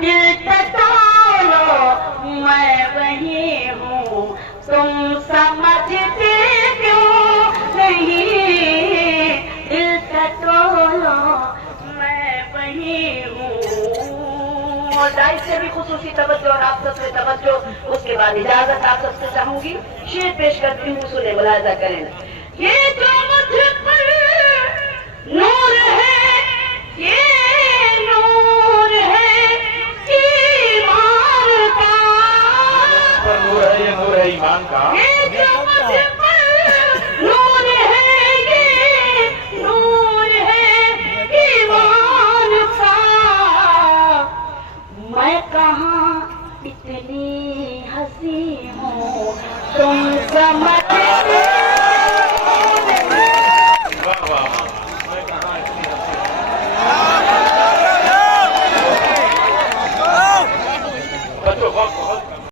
दिल टटोलो मैं वही हूँ तुम समझते क्यों नहीं दिल टटोलो मैं वही हूँ। और डाइस से भी खुसूसी तवज्जो और आप सबसे तवज्जो। उसके बाद इजाजत आप सबसे चाहूंगी, शेर पेश करती हूँ, सुने मुलाहिजा करें। ये जो मुझ पर नूर है ये नूर है ईमान का, नूर है ये नूर है ईमान का। ये जो मुझ